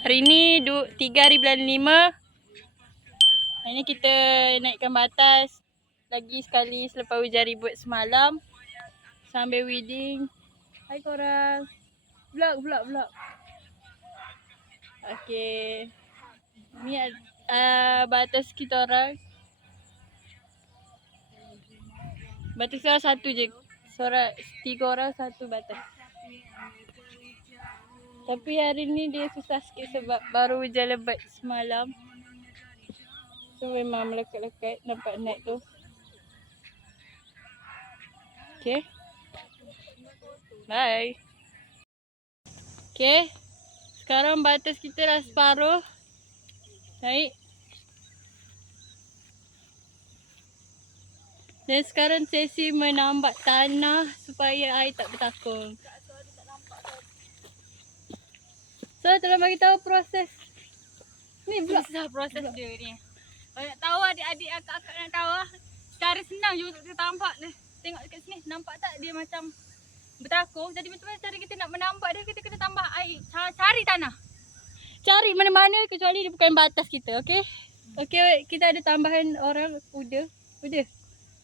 Hari ni 3 hari bulan 5. Hari ni kita naikkan batas lagi sekali selepas hujan ribut semalam. Sambil wedding. Hai korang. Vlog. Okay. Ni batas kita orang. Batas kita satu je. 3 orang satu batas. Tapi hari ni dia susah sikit sebab baru hujan lebat semalam. So memang melekat-lekat nampak naik tu. Okay. Bye. Okay. Sekarang batas kita dah separuh. Naik. Dan sekarang sesi menambak tanah supaya air tak bertakung. So tolong bagi tahu proses. Ni pula proses dia ni. Kalau nak tahu adik-adik akak-akak nak tahu cara senang je untuk kita tambak ni. Tengok dekat sini nampak tak dia macam bertakung. Jadi macam mana cara kita nak menambak dia, kita kena tambah air. Cari tanah. Cari mana-mana kecuali dia bukan batas kita, okey? Okey, kita ada tambahan orang Uda.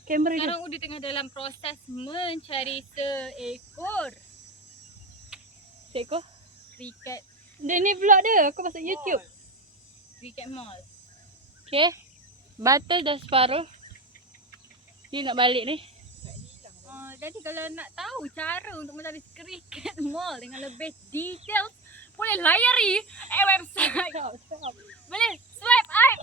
Kamera sekarang Uda tengah dalam proses mencari seekor cricket. Dan ni vlog dia, aku masuk YouTube. Cricket mall. Okey. Batas dah separuh. Ni nak balik ni. Jadi kalau nak tahu cara untuk mencari cricket mall dengan lebih detail, boleh layari website. Boleh swipe up.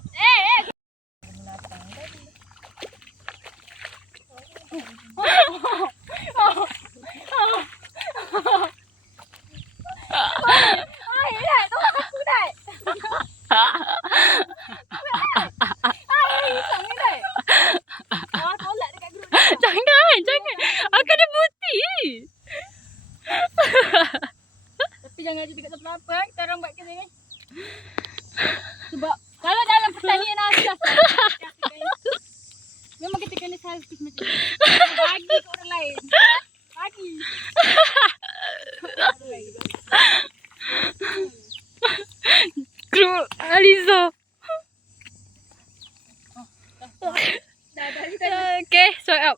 Jangan. Aku ada putih. Tapi jangan dekat apa-apa, kita orang buat kat sini. Sebab kalau dalam pertanian asas memang kita kena selfish macam ni. Bagi ke orang lain. Bagi. Kru Aliza. Okay, swipe up.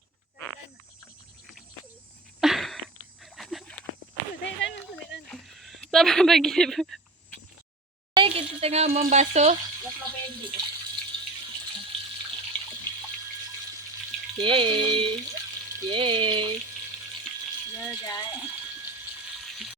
Sabar bagi dia. Kita tengah membasuh. Yeay.